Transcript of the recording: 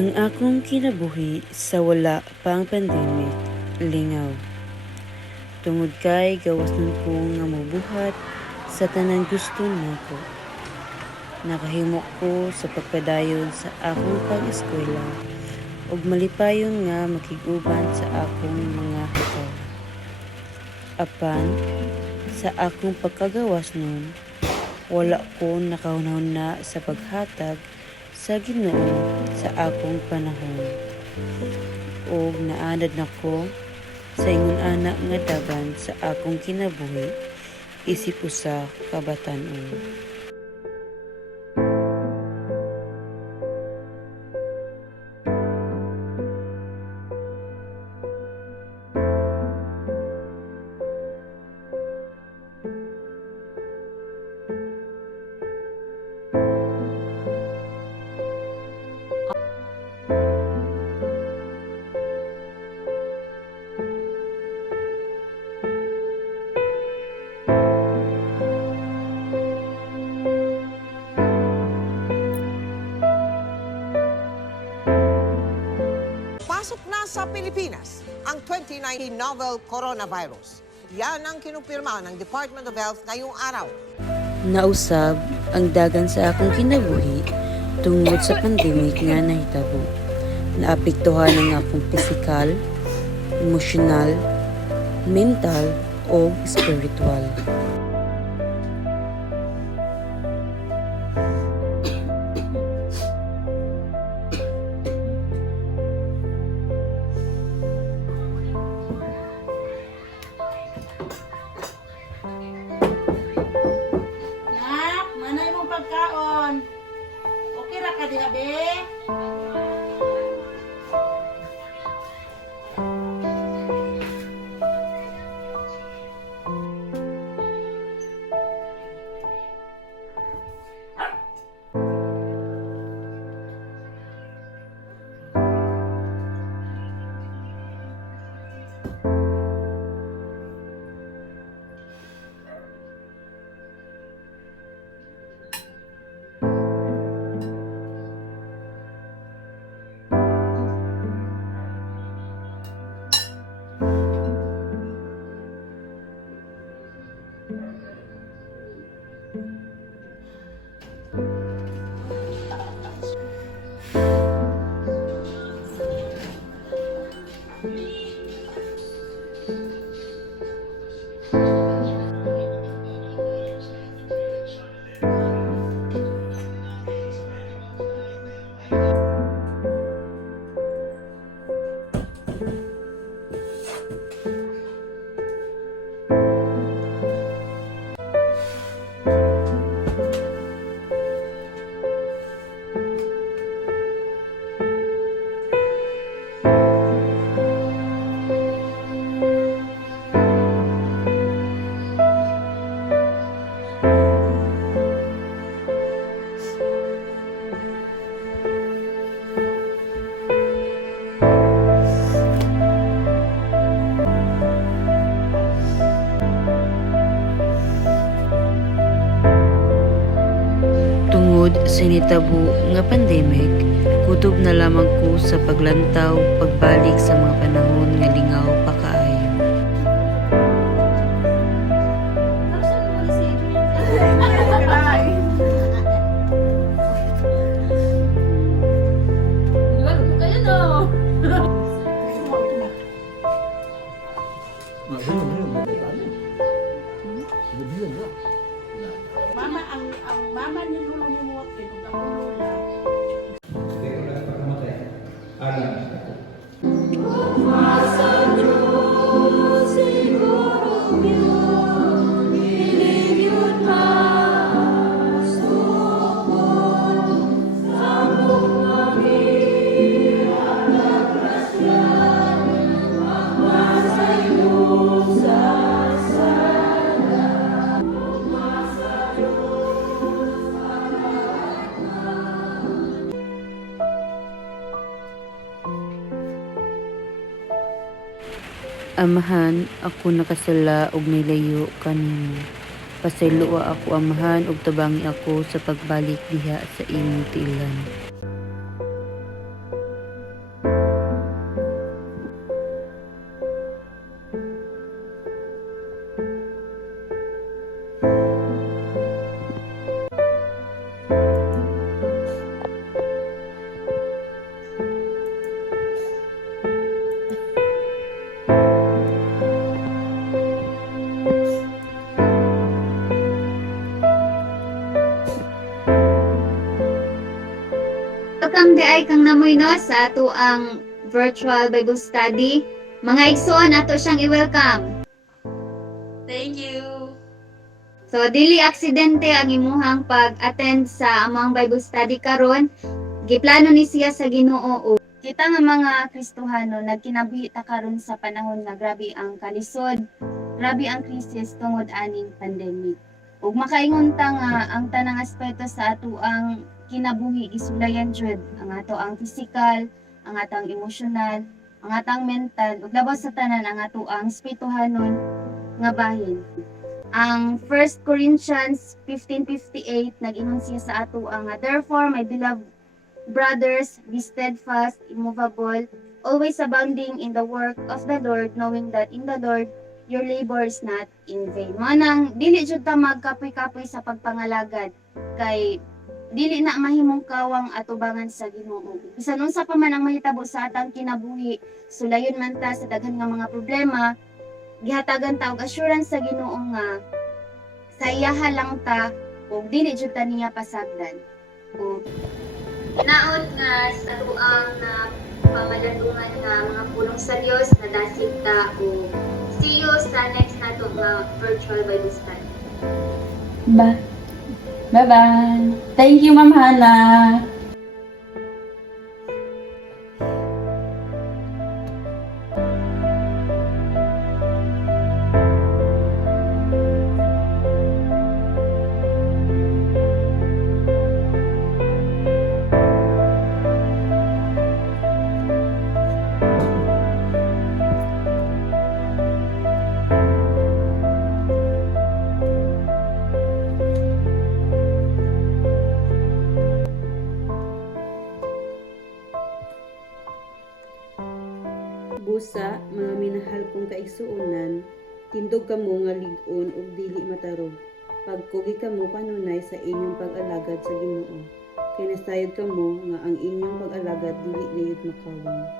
Ang akong kinabuhi sa wala pang pandemic, lingaw. Tungod kay gawas nun ko nga mobuhat sa tanan gusto nako. Nakahimo ko sa pagpadayon sa akong pag-eskwela ug malipayon nga makiguban sa akong mga hataw. Apan sa akong pagkagawas nun, wala ko nakahunahuna sa paghatag sa Ginoo sa akong panahon. Ug naanad nako sa ingon ana nga dagan sa akong kinabuhi isip usa ka batan-on. Pasok na sa Pilipinas ang 2019 novel coronavirus. Yan ang kinumpirma ng Department of Health ngayong araw. Nausab ang dagan sa akong kinabuhi tungod sa pandemic nga nahitabo. Naapektuhan ang akong pisikal, emosyonal, mental o spiritual. Nak, manay mong pagkaon. Okay ra ka diha, be? Tungod sa nitabo nga pandemic, kutob na lamang ko sa paglantaw pagbalik sa mga panahon nga lingaw pa kaayo. Mama, ang mama ni Lolo ni mo, ug ako lola. Amahan, ako nakasala og nilayo kanimo. Pasayloa ako amahan ug tabangi ako sa pagbalik diha sa imong tiilan. kay kang namoy no sa ato ang virtual Bible study. Mga igsoon ato siyang i-welcome. Thank you. So dili aksidente ang imuhang pag-attend sa among Bible study karon. Giplano ni siya sa Ginoo. Kita nga mga Kristohano nagkinabuhi ta karon sa panahon nga grabe ang kalisod, grabe ang krisis tungod aning pandemic. Ug makaingon ta nga ang tanang aspeto sa ato ang kinabuhi isulayan jud ang ato ang physical, ang atang emosyonal, ang atang mental ug labaw sa tanan ang ato ang spirituhanon nga bahin. Ang 1 Corinthians 15:58 nag-ingon siya sa ato ang therefore my beloved brothers, be steadfast, immovable, always abounding in the work of the Lord, knowing that in the Lord your labor is not in vain. Manang dili jud ta magkapoy-kapoy sa pagpangalagad kay dili na mahimong kawang atubangan sa Ginoo. Bisan unsa pa man ang mahitabo sa atang kinabuhi, sulayon man ta sa daghan nga mga problema, gihatagan ta og assurance sa Ginoo nga sa iyaha lang ta ug dili jud ta niya pasagdan. Ug hinaot nga sa tuang na pamalandungan nga mga pulong sa Dios na dasig ta ug see you sa next nato nga virtual Bible study. Bye-bye. Thank you, Ma'am Hannah. Busa, mga minahal kong kaigsuonan, tindog kamo nga lig-on ug dili matarog. Pagkugi kamo kanunay sa inyong pag-alagad sa Ginoo. Kay nasayod kamo nga ang inyong pag-alagad dili gayud makawang.